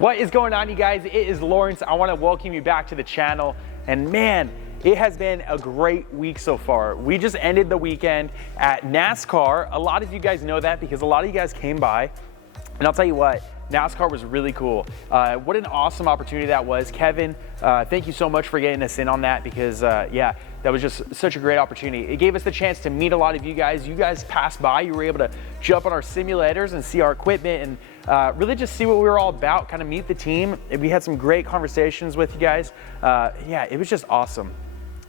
What is going on, you guys? It is Lawrence. I want to welcome you back to the channel. And man, it has been a great week so far. We just ended the weekend at NASCAR. A lot of you guys know that because a lot of you guys came by. And I'll tell you what, NASCAR was really cool. What an awesome opportunity that was. Kevin, thank you so much for getting us in on that because yeah, that was just such a great opportunity. It gave us the chance to meet a lot of you guys. You guys passed by, you were able to jump on our simulators and see our equipment and really just see what we were all about, kind of meet the team. We had some great conversations with you guys. Yeah, it was just awesome.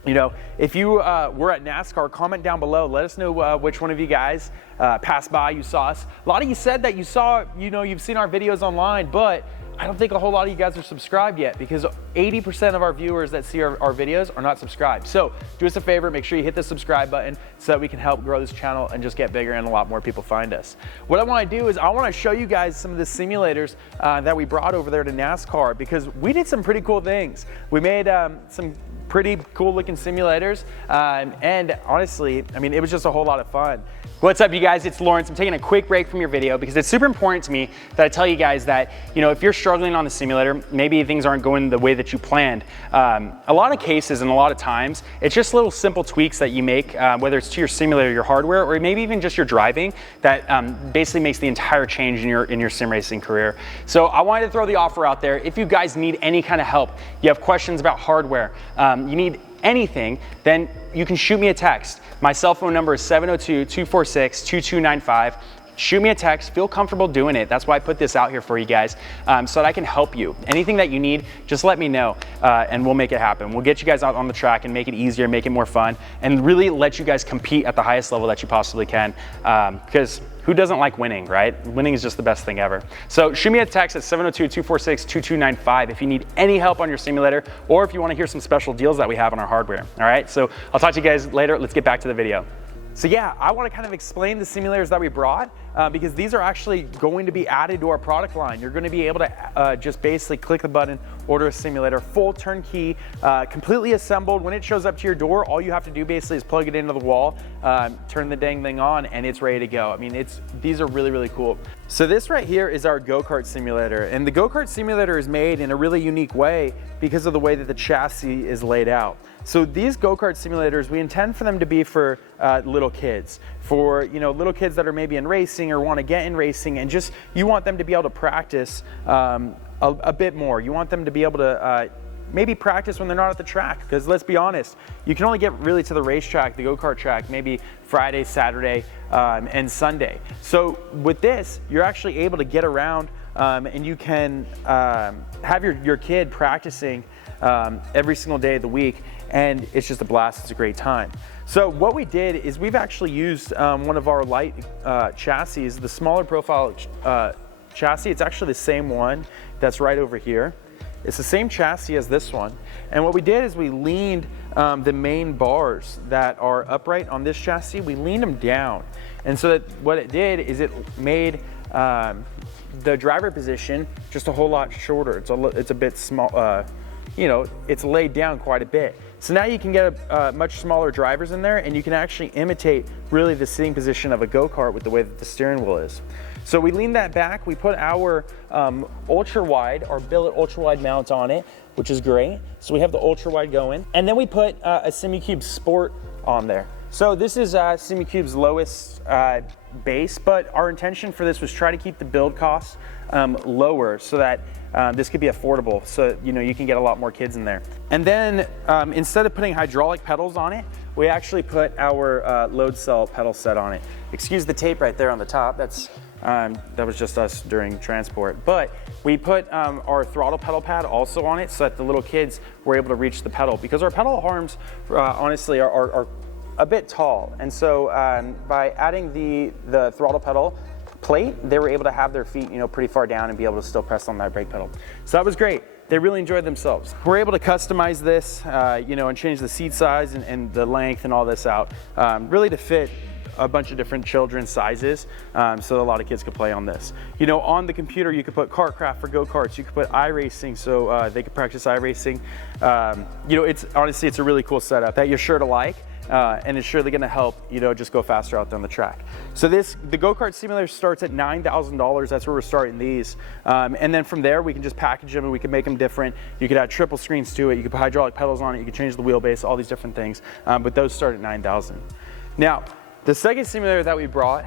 You know, if you were at NASCAR, comment down below. Let us know which one of you guys passed by, you saw us. A lot of you said that you saw, you've seen our videos online, but I don't think a whole lot of you guys are subscribed yet because 80% of our viewers that see our videos are not subscribed. So do us a favor, make sure you hit the subscribe button so that we can help grow this channel and just get bigger and a lot more people find us. What I want to do is I want to show you guys some of the simulators that we brought over there to NASCAR because we did some pretty cool things. We made some pretty cool looking simulators and honestly, I mean, it was just a whole lot of fun. What's up, you guys? It's Lawrence. I'm taking a quick break from your video because it's super important to me that I tell you guys that, if you're struggling on the simulator, maybe things aren't going the way that you planned. A lot of cases and a lot of times, it's just little simple tweaks that you make, whether it's to your simulator, your hardware, or maybe even just your driving, that basically makes the entire change in your sim racing career. So I wanted to throw the offer out there. If you guys need any kind of help, you have questions about hardware, you need anything, then you can shoot me a text. My cell phone number is 702-246-2295. Shoot me a text, feel comfortable doing it. That's why I put this out here for you guys, so that I can help you. Anything that you need, just let me know and we'll make it happen. We'll get you guys out on the track and make it easier, make it more fun, and really let you guys compete at the highest level that you possibly can, because who doesn't like winning, right? Winning is just the best thing ever. So shoot me a text at 702-246-2295 if you need any help on your simulator or if you want to hear some special deals that we have on our hardware, all right? So I'll talk to you guys later. Let's get back to the video. So yeah, I want to kind of explain the simulators that we brought because these are actually going to be added to our product line. You're going to be able to just basically click the button, order a simulator, full turnkey, completely assembled. When it shows up to your door, all you have to do basically is plug it into the wall, turn the dang thing on, and it's ready to go. I mean, these are really, really cool. So this right here is our go-kart simulator, and the go-kart simulator is made in a really unique way because of the way that the chassis is laid out. So these go-kart simulators, we intend for them to be for little kids, for little kids that are maybe in racing or want to get in racing, and just you want them to be able to practice a bit more. You want them to be able to maybe practice when they're not at the track, because let's be honest, you can only get really to the racetrack, the go-kart track, maybe Friday, Saturday, and Sunday. So with this, you're actually able to get around and you can have your kid practicing every single day of the week, and it's just a blast. It's a great time. So what we did is we've actually used one of our light chassis, the smaller profile chassis. It's actually the same one that's right over here. It's the same chassis as this one. And what we did is we leaned the main bars that are upright on this chassis, we leaned them down. And so that what it did is it made the driver position just a whole lot shorter. It's a bit small, it's laid down quite a bit. So now you can get much smaller drivers in there, and you can actually imitate really the sitting position of a go-kart with the way that the steering wheel is. So we leaned that back, we put our ultra wide, our billet ultra wide mount on it, which is great. So we have the ultra wide going, and then we put a SimiCube Sport on there. So this is SimiCube's lowest base, but our intention for this was try to keep the build costs lower so that this could be affordable, so you can get a lot more kids in there. And then instead of putting hydraulic pedals on it, we actually put our load cell pedal set on it. Excuse the tape right there on the top. That was just us during transport. But we put our throttle pedal pad also on it so that the little kids were able to reach the pedal, because our pedal arms honestly are a bit tall. And so by adding the throttle pedal plate, they were able to have their feet pretty far down and be able to still press on that brake pedal. So that was great. They really enjoyed themselves. We're able to customize this, and change the seat size and the length and all this out, really to fit a bunch of different children's sizes, so a lot of kids could play on this. On the computer, you could put KartCraft for go-karts, you could put iracing, so they could practice iracing. It's honestly, it's a really cool setup that you're sure to like. and it's surely gonna help, you know, just go faster out there on the track. So the go-kart simulator starts at $9,000. That's where we're starting these. And then from there, we can just package them and we can make them different. You could add triple screens to it. You could put hydraulic pedals on it. You could change the wheelbase, all these different things. But those start at $9,000. Now, the second simulator that we brought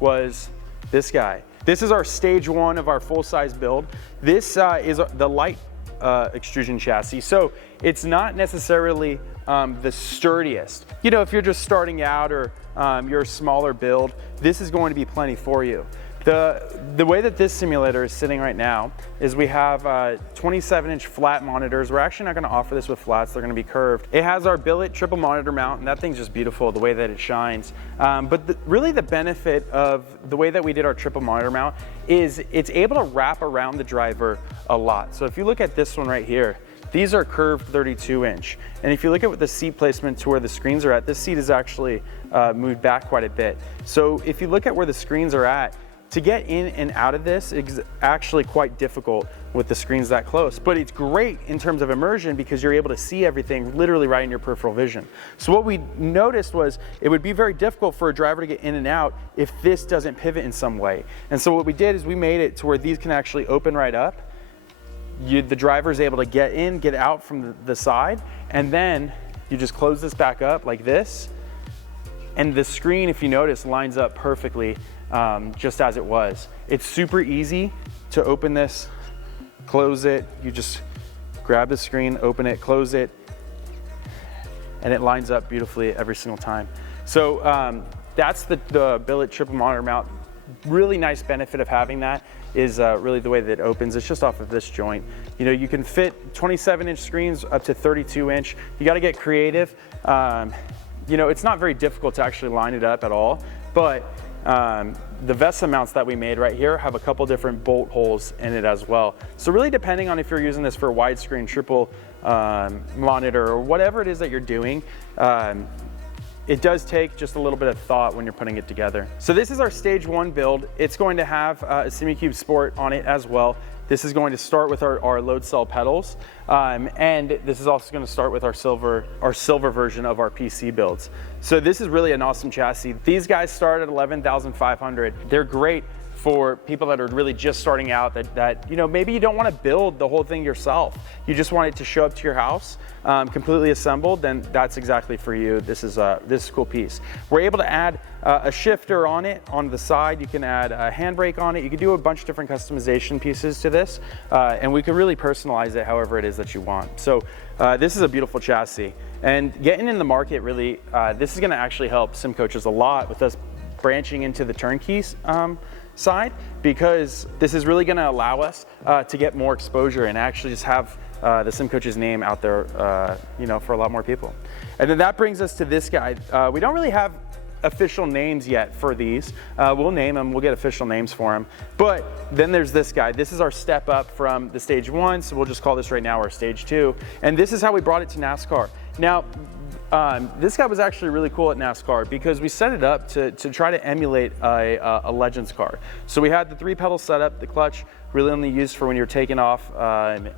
was this guy. This is our stage 1 of our full-size build. This is the light extrusion chassis. So it's not necessarily the sturdiest. You know, if you're just starting out or you're a smaller build, this is going to be plenty for you. The way that this simulator is sitting right now is we have 27-inch flat monitors. We're actually not going to offer this with flats. They're going to be curved. It has our billet triple monitor mount, and that thing's just beautiful, the way that it shines. But really the benefit of the way that we did our triple monitor mount is it's able to wrap around the driver a lot. So if you look at this one right here, these are curved 32-inch. And if you look at the seat placement to where the screens are at, this seat is actually moved back quite a bit. So if you look at where the screens are at, to get in and out of this is actually quite difficult with the screens that close, but it's great in terms of immersion because you're able to see everything literally right in your peripheral vision. So what we noticed was it would be very difficult for a driver to get in and out if this doesn't pivot in some way. And so what we did is we made it to where these can actually open right up. The driver is able to get in, get out from the side, and then you just close this back up like this. And the screen, if you notice, lines up perfectly just as it was. It's super easy to open this, close it. You just grab the screen, open it, close it, and it lines up beautifully every single time. So that's the billet triple monitor mount. Really nice benefit of having that is really the way that it opens. It's just off of this joint. You know, you can fit 27-inch screens up to 32-inch. You got to get creative. You know, it's not very difficult to actually line it up at all, but the VESA mounts that we made right here have a couple different bolt holes in it as well. So really depending on if you're using this for widescreen, triple monitor, or whatever it is that you're doing, it does take just a little bit of thought when you're putting it together. So this is our stage 1 build. It's going to have a SimiCube Sport on it as well. This is going to start with our load cell pedals, and this is also going to start with our silver version of our PC builds. So this is really an awesome chassis. These guys start at $11,500. They're great for people that are really just starting out, that you know, maybe you don't want to build the whole thing yourself. You just want it to show up to your house completely assembled, then that's exactly for you. This is a cool piece. We're able to add a shifter on it on the side. You can add a handbrake on it. You can do a bunch of different customization pieces to this, and we can really personalize it however it is that you want. So this is a beautiful chassis, and getting in the market really, this is going to actually help SimCoaches a lot with us branching into the turnkey side, because this is really going to allow us to get more exposure and actually just have the SimCoaches name out there, you know, for a lot more people. And then that brings us to this guy. We don't really have official names yet for these. We'll name them, we'll get official names for them. But then there's this guy. This is our step up from the stage 1, so we'll just call this right now our stage 2. And this is how we brought it to NASCAR. Now, this guy was actually really cool at NASCAR because we set it up to try to emulate a Legends car. So we had the 3-pedal setup, the clutch really only used for when you're taking off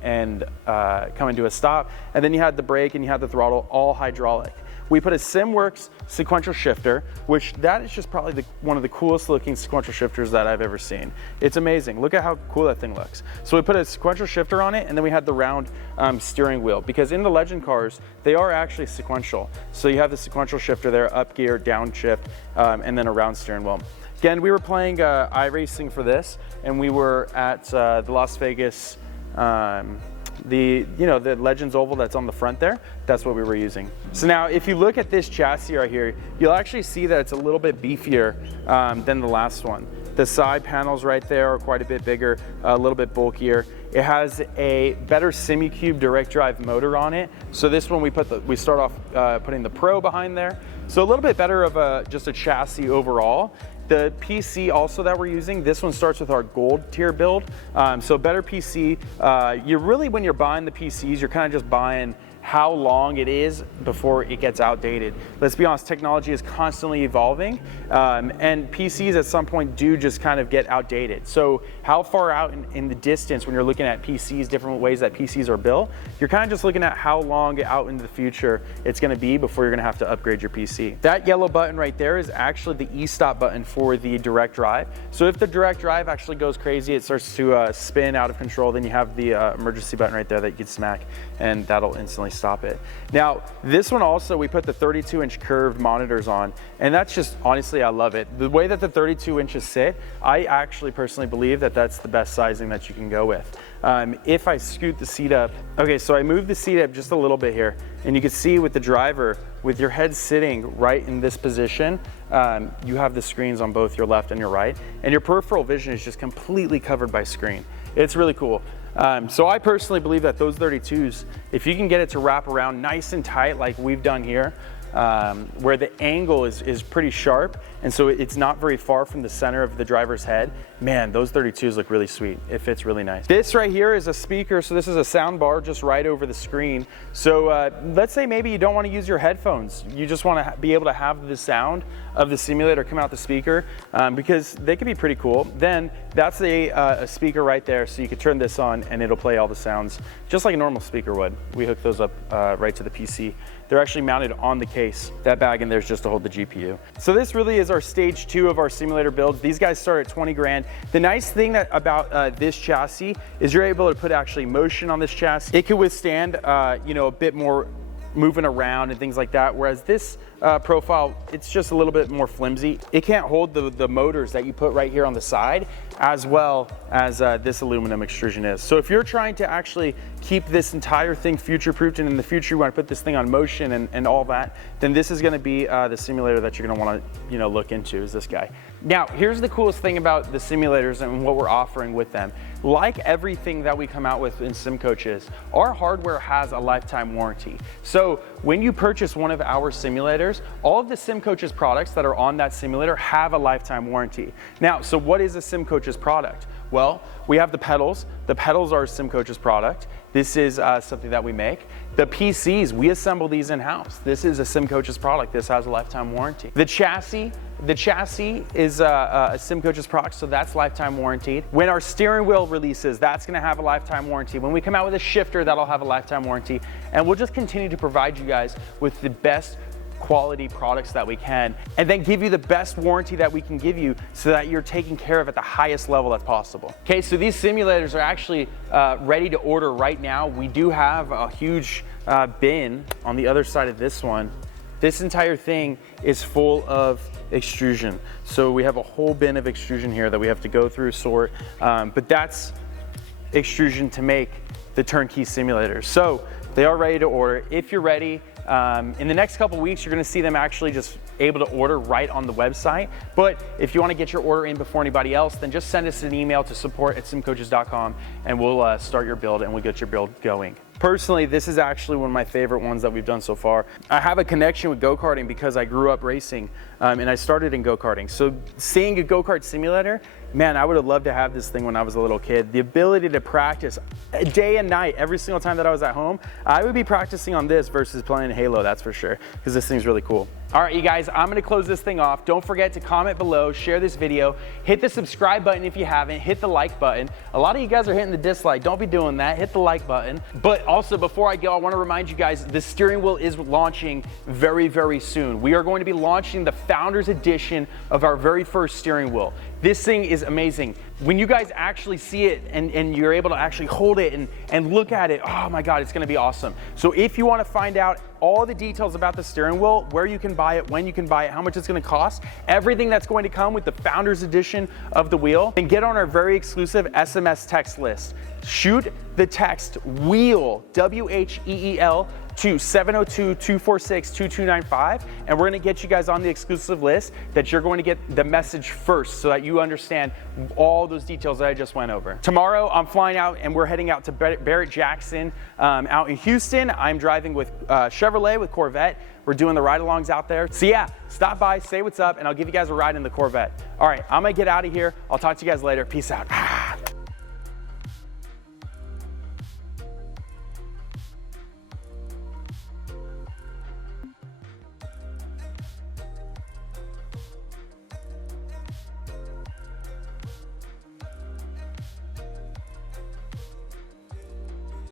and coming to a stop. And then you had the brake and you had the throttle, all hydraulic. We put a SimWorks sequential shifter, which that is just probably one of the coolest looking sequential shifters that I've ever seen. It's amazing. Look at how cool that thing looks. So we put a sequential shifter on it, and then we had the round steering wheel, because in the Legend cars, they are actually sequential. So you have the sequential shifter there, up gear, down shift, and then a round steering wheel. Again, we were playing iRacing for this, and we were at the Las Vegas, the Legends oval that's on the front there. That's what we were using. So now if you look at this chassis right here, you'll actually see that it's a little bit beefier than the last one. The side panels right there are quite a bit bigger, a little bit bulkier. It has a better SimiCube direct drive motor on it. So this one we start off putting the Pro behind there. So a little bit better of just a chassis overall. The PC also that we're using, this one starts with our gold tier build. So better PC. You're really, when you're buying the PCs, you're kind of just buying how long it is before it gets outdated. Let's be honest, technology is constantly evolving, and PCs at some point do just kind of get outdated. So how far out in the distance when you're looking at PCs, different ways that PCs are built, you're kind of just looking at how long out into the future it's gonna be before you're gonna have to upgrade your PC. That yellow button right there is actually the e-stop button for the direct drive. So if the direct drive actually goes crazy, it starts to spin out of control, then you have the emergency button right there that you can smack, and that'll instantly stop it. Now, this one also, we put the 32-inch curved monitors on, and that's just, honestly, I love it. The way that the 32 inches sit, I actually personally believe that that's the best sizing that you can go with. If I scoot the seat up, okay, so I moved the seat up just a little bit here, and you can see with the driver, with your head sitting right in this position, you have the screens on both your left and your right, and your peripheral vision is just completely covered by screen. It's really cool. So I personally believe that those 32s, if you can get it to wrap around nice and tight like we've done here, where the angle is pretty sharp, and so it's not very far from the center of the driver's head, man, those 32s look really sweet. It fits really nice. This right here is a speaker, so this is a sound bar just right over the screen. So let's say maybe you don't want to use your headphones. You just want to be able to have the sound of the simulator come out the speaker, because they can be pretty cool. Then that's a speaker right there, so you can turn this on and it'll play all the sounds just like a normal speaker would. We hook those up right to the PC. They're actually mounted on the case. That bag in there is just to hold the GPU. So this really is our stage 2 of our simulator builds. These guys start at 20 grand. The nice thing about this chassis is you're able to put actually motion on this chassis. It can withstand you know, a bit more moving around and things like that, whereas this profile, it's just a little bit more flimsy. It can't hold the motors that you put right here on the side, as well as this aluminum extrusion is. So if you're trying to actually keep this entire thing future-proofed, and in the future you want to put this thing on motion and all that, then this is going to be the simulator that you're going to want to, you know, look into, is this guy. Now, here's the coolest thing about the simulators and what we're offering with them. Like everything that we come out with in SimCoaches, our hardware has a lifetime warranty. So when you purchase one of our simulators, all of the SimCoaches products that are on that simulator have a lifetime warranty. Now, so what is a SimCoaches product? Well, we have the pedals. The pedals are a SimCoaches product. This is something that we make. The PCs, we assemble these in-house. This is a SimCoaches product. This has a lifetime warranty. The chassis is a SimCoaches product, so that's lifetime warranted. When our steering wheel releases, that's gonna have a lifetime warranty. When we come out with a shifter, that'll have a lifetime warranty. And we'll just continue to provide you guys with the best quality products that we can, and then give you the best warranty that we can give you so that you're taken care of at the highest level that's possible. Okay, so these simulators are actually ready to order right now. We do have a huge bin on the other side of this one. This entire thing is full of extrusion. So we have a whole bin of extrusion here that we have to go through, sort, but that's extrusion to make the turnkey simulators. So they are ready to order. If you're ready, in the next couple weeks, you're gonna see them actually just able to order right on the website. But if you wanna get your order in before anybody else, then just send us an email to support@simcoaches.com and we'll start your build and we'll get your build going. Personally, this is actually one of my favorite ones that we've done so far. I have a connection with go-karting because I grew up racing and I started in go-karting. So seeing a go-kart simulator, man, I would have loved to have this thing when I was a little kid. The ability to practice day and night, every single time that I was at home, I would be practicing on this versus playing Halo, that's for sure, because this thing's really cool. All right, you guys, I'm gonna close this thing off. Don't forget to comment below, share this video, hit the subscribe button if you haven't, hit the like button. A lot of you guys are hitting the dislike, don't be doing that, hit the like button. But also, before I go, I wanna remind you guys, the steering wheel is launching very, very soon. We are going to be launching the Founders Edition of our very first steering wheel. This thing is amazing. When you guys actually see it and you're able to actually hold it and look at it, oh my God, it's gonna be awesome. So if you wanna find out all the details about the steering wheel, where you can buy it, when you can buy it, how much it's gonna cost, everything that's going to come with the Founders Edition of the wheel, then get on our very exclusive SMS text list. Shoot the text WHEEL, W-H-E-E-L, to 702-246-2295, and we're gonna get you guys on the exclusive list that you're going to get the message first so that you understand all those details that I just went over. Tomorrow, I'm flying out and we're heading out to Barrett-Jackson out in Houston. I'm driving with Chevrolet with Corvette. We're doing the ride-alongs out there. So yeah, stop by, say what's up, and I'll give you guys a ride in the Corvette. All right, I'm gonna get out of here. I'll talk to you guys later. Peace out.